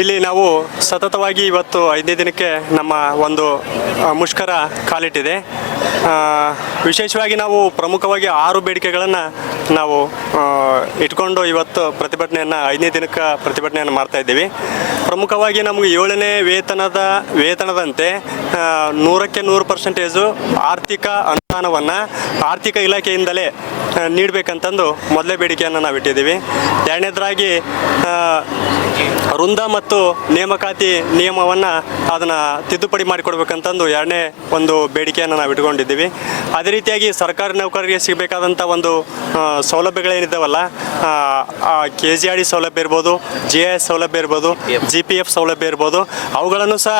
ಇಲ್ಲಿ ನಾವು ಸತತವಾಗಿ ಇವತ್ತು 5ನೇ ದಿನಕ್ಕೆ ನಮ್ಮ ಒಂದು ಮುಷ್ಕರ ಕಾಲಿಟ್ಟಿದೆ. ವಿಶೇಷವಾಗಿ ನಾವು ಪ್ರಮುಖವಾಗಿ 6 ಬೇಡಿಕೆಗಳನ್ನು ನಾವು ಇಟ್ಕೊಂಡು ಇವತ್ತು ಪ್ರತಿಭಟನೆಯನ್ನು 5ನೇ ದಿನಕ್ಕೆ ಪ್ರತಿಭಟನೆಯನ್ನು ಮಾಡ್ತಾ ಇದ್ದೀವಿ. ಪ್ರಮುಖವಾಗಿ ನಮಗೆ 7ನೇ ವೇತನದಂತೆ 100ಕ್ಕೆ 100% ಆರ್ಥಿಕ ಅನುದಾನವನ್ನು ಆರ್ಥಿಕ ಇಲಾಖೆಯಿಂದಲೇ ನೀಡಬೇಕಂತಂದು ಮೊದಲೇ ಬೇಡಿಕೆಯನ್ನು ನಾವು ಇಟ್ಟಿದ್ದೀವಿ. ಎರಡನೇದಾಗಿ ವೃಂದ ಮತ್ತು ನೇಮಕಾತಿ ನಿಯಮವನ್ನು ಅದನ್ನು ತಿದ್ದುಪಡಿ ಮಾಡಿಕೊಡ್ಬೇಕಂತಂದು ಎರಡನೇ ಒಂದು ಬೇಡಿಕೆಯನ್ನು ನಾವು ಇಟ್ಕೊಂಡಿದ್ದೀವಿ. ಅದೇ ರೀತಿಯಾಗಿ ಸರ್ಕಾರಿ ನೌಕರರಿಗೆ ಸಿಗಬೇಕಾದಂಥ ಒಂದು ಸೌಲಭ್ಯಗಳೇನಿದ್ದಾವಲ್ಲ, KGRD ಸೌಲಭ್ಯ ಇರ್ಬೋದು, GIS ಸೌಲಭ್ಯ ಇರ್ಬೋದು, GPF ಸೌಲಭ್ಯ ಇರ್ಬೋದು, ಅವುಗಳನ್ನು ಸಹ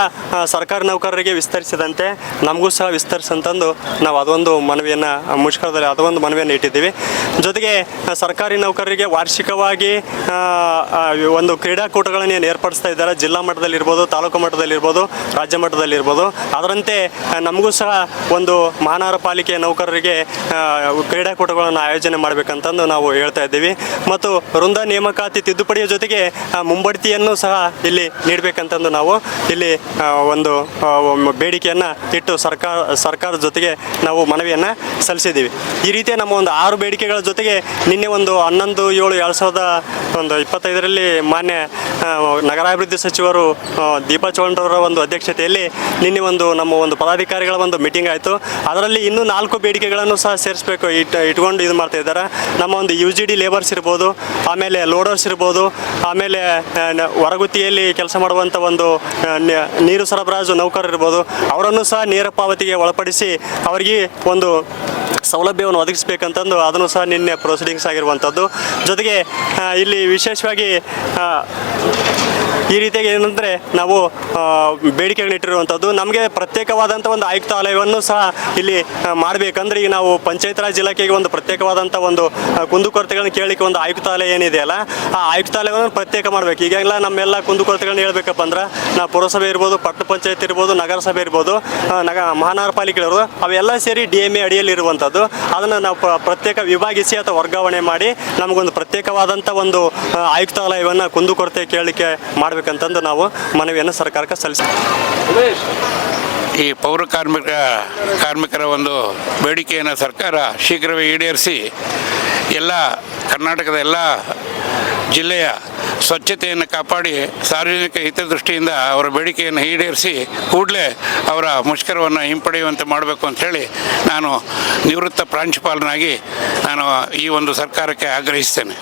ಸರ್ಕಾರಿ ನೌಕರರಿಗೆ ವಿಸ್ತರಿಸಿದಂತೆ ನಮಗೂ ಸಹ ವಿಸ್ತರಿಸಂತಂದು ನಾವು ಅದೊಂದು ಮನವಿಯನ್ನು ಮುಷ್ಕರದಲ್ಲಿ ಅದೊಂದು ಮನವಿಯನ್ನು ಇಟ್ಟಿದ್ದೀವಿ. ಜೊತೆಗೆ ಸರ್ಕಾರಿ ನೌಕರರಿಗೆ ವಾರ್ಷಿಕವಾಗಿ ಒಂದು ಕ್ರೀಡಾಕೂಟಗಳನ್ನು ಏನು ಏರ್ಪಡಿಸ್ತಾ ಇದ್ದಾರೆ, ಜಿಲ್ಲಾ ಮಟ್ಟದಲ್ಲಿರ್ಬೋದು, ತಾಲೂಕು ಮಟ್ಟದಲ್ಲಿರ್ಬೋದು, ರಾಜ್ಯ ಮಟ್ಟದಲ್ಲಿರ್ಬೋದು, ಅದರಂತೆ ನಮಗೂ ಸಹ ಒಂದು ಮಹಾನಗರ ಪಾಲಿಕೆ ನೌಕರರಿಗೆ ಕ್ರೀಡಾಕೂಟಗಳನ್ನು ಆಯೋಜನೆ ಮಾಡಬೇಕಂತಂದು ನಾವು ಹೇಳ್ತಾ ಇದ್ದೀವಿ. ಮತ್ತು ವೃಂದ ನೇಮಕಾತಿ ತಿದ್ದುಪಡಿಯ ಜೊತೆಗೆ ಮುಂಬಡ್ತಿಯನ್ನು ಸಹ ಇಲ್ಲಿ ನೀಡಬೇಕಂತಂದು ನಾವು ಇಲ್ಲಿ ಒಂದು ಬೇಡಿಕೆಯನ್ನು ಇಟ್ಟು ಸರ್ಕಾರದ ಜೊತೆಗೆ ನಾವು ಮನವಿಯನ್ನು ಸಲ್ಲಿಸಿದ್ದೀವಿ. ಈ ರೀತಿ ನಮ್ಮ ಒಂದು 6 ಬೇಡಿಕೆಗಳ ಜೊತೆಗೆ ನಿನ್ನೆ ಒಂದು 11/7/2025 ಮಾನ್ಯ ನಗರಾಭಿವೃದ್ಧಿ ಸಚಿವರು ದೀಪಾ ಚೌಹಾಣ್ರವರ ಒಂದು ಅಧ್ಯಕ್ಷತೆಯಲ್ಲಿ ನಿನ್ನೆ ನಮ್ಮ ಒಂದು ಪದಾಧಿಕಾರಿಗಳ ಒಂದು ಮೀಟಿಂಗ್ ಆಯಿತು. ಅದರಲ್ಲಿ ಇನ್ನೂ 4 ಬೇಡಿಕೆಗಳನ್ನು ಸಹ ಸೇರಿಸಬೇಕು ಇಟ್ಕೊಂಡು ಇದು ಮಾಡ್ತಾ ಇದ್ದಾರೆ. ನಮ್ಮ ಒಂದು UGD ಲೇಬರ್ಸ್ ಇರ್ಬೋದು, ಆಮೇಲೆ ಲೋಡರ್ಸ್ ಇರ್ಬೋದು, ಆಮೇಲೆ ಹೊರಗುತ್ತಿಗೆಯಲ್ಲಿ ಕೆಲಸ ಮಾಡುವಂಥ ಒಂದು ನೀರು ಸರಬರಾಜು ನೌಕರರು ಇರ್ಬೋದು, ಅವರನ್ನು ಸಹ ನೇರ ಪಾವತಿಗೆ ಒಳಪಡಿಸಿ ಅವರಿಗೆ ಒಂದು ಸೌಲಭ್ಯವನ್ನು ಒದಗಿಸಬೇಕಂತಂದು ಅದನ್ನು ಸಹ ನಿನ್ನೆ ಪ್ರೊಸೀಡಿಂಗ್ಸ್ ಆಗಿರುವಂಥದ್ದು. ಜೊತೆಗೆ ಇಲ್ಲಿ ವಿಶೇಷವಾಗಿ ಈ ರೀತಿಯಾಗಿ ಏನಂದರೆ ನಾವು ಬೇಡಿಕೆಗಳನ್ನಿಟ್ಟಿರುವಂಥದ್ದು, ನಮಗೆ ಪ್ರತ್ಯೇಕವಾದಂಥ ಒಂದು ಆಯುಕ್ತಾಲಯವನ್ನು ಸಹ ಇಲ್ಲಿ ಮಾಡಬೇಕಂದ್ರೆ ಈಗ ನಾವು ಪಂಚಾಯತ್ ರಾಜ್ ಇಲಾಖೆಗೆ ಒಂದು ಪ್ರತ್ಯೇಕವಾದಂಥ ಒಂದು ಕುಂದುಕೊರತೆಗಳನ್ನು ಕೇಳಲಿಕ್ಕೆ ಒಂದು ಆಯುಕ್ತಾಲಯ ಏನಿದೆಯಲ್ಲ, ಆ ಆಯುಕ್ತಾಲಯವನ್ನು ಪ್ರತ್ಯೇಕ ಮಾಡಬೇಕು. ಈಗೆಲ್ಲ ನಮ್ಮೆಲ್ಲ ಕುಂದುಕೊರತೆಗಳನ್ನ ಹೇಳ್ಬೇಕಪ್ಪ ಅಂದ್ರೆ ನಾವು ಪುರಸಭೆ ಇರ್ಬೋದು, ಪಟ್ಟಣ ಪಂಚಾಯತ್ ಇರ್ಬೋದು, ನಗರಸಭೆ ಇರ್ಬೋದು, ಮಹಾನಗರ ಪಾಲಿಕೆ ಇರ್ಬೋದು, ಅವೆಲ್ಲ ಸೇರಿ DMA ಅಡಿಯಲ್ಲಿ ಇರುವಂಥದ್ದು. ಅದನ್ನು ನಾವು ಪ್ರತ್ಯೇಕ ವಿಭಾಗಿಸಿ ಅಥವಾ ವರ್ಗಾವಣೆ ಮಾಡಿ ನಮಗೊಂದು ಪ್ರತ್ಯೇಕವಾದಂಥ ಒಂದು ಆಯುಕ್ತಾಲಯವನ್ನು ಕುಂದುಕೊರತೆ ಕೇಳಲಿಕ್ಕೆ ಮಾಡಬೇಕಂತಂದು ನಾವು ಮನವಿಯನ್ನು ಸರ್ಕಾರಕ್ಕೆ ಸಲ್ಲಿಸ್ತೀವಿ. ಈ ಪೌರ ಕಾರ್ಮಿಕರ ಒಂದು ಬೇಡಿಕೆಯನ್ನು ಸರ್ಕಾರ ಶೀಘ್ರವೇ ಈಡೇರಿಸಿ ಕರ್ನಾಟಕದ ಎಲ್ಲ ಜಿಲ್ಲೆಯ ಸ್ವಚ್ಛತೆಯನ್ನು ಕಾಪಾಡಿ ಸಾರ್ವಜನಿಕ ಹಿತದೃಷ್ಟಿಯಿಂದ ಅವರ ಬೇಡಿಕೆಯನ್ನು ಈಡೇರಿಸಿ ಕೂಡಲೇ ಅವರ ಮುಷ್ಕರವನ್ನು ಹಿಂಪಡೆಯುವಂತೆ ಮಾಡಬೇಕು ಅಂಥೇಳಿ ನಾನು ನಿವೃತ್ತ ಪ್ರಾಂಶುಪಾಲನಾಗಿ ನಾನು ಈ ಒಂದು ಸರ್ಕಾರಕ್ಕೆ ಆಗ್ರಹಿಸ್ತೇನೆ.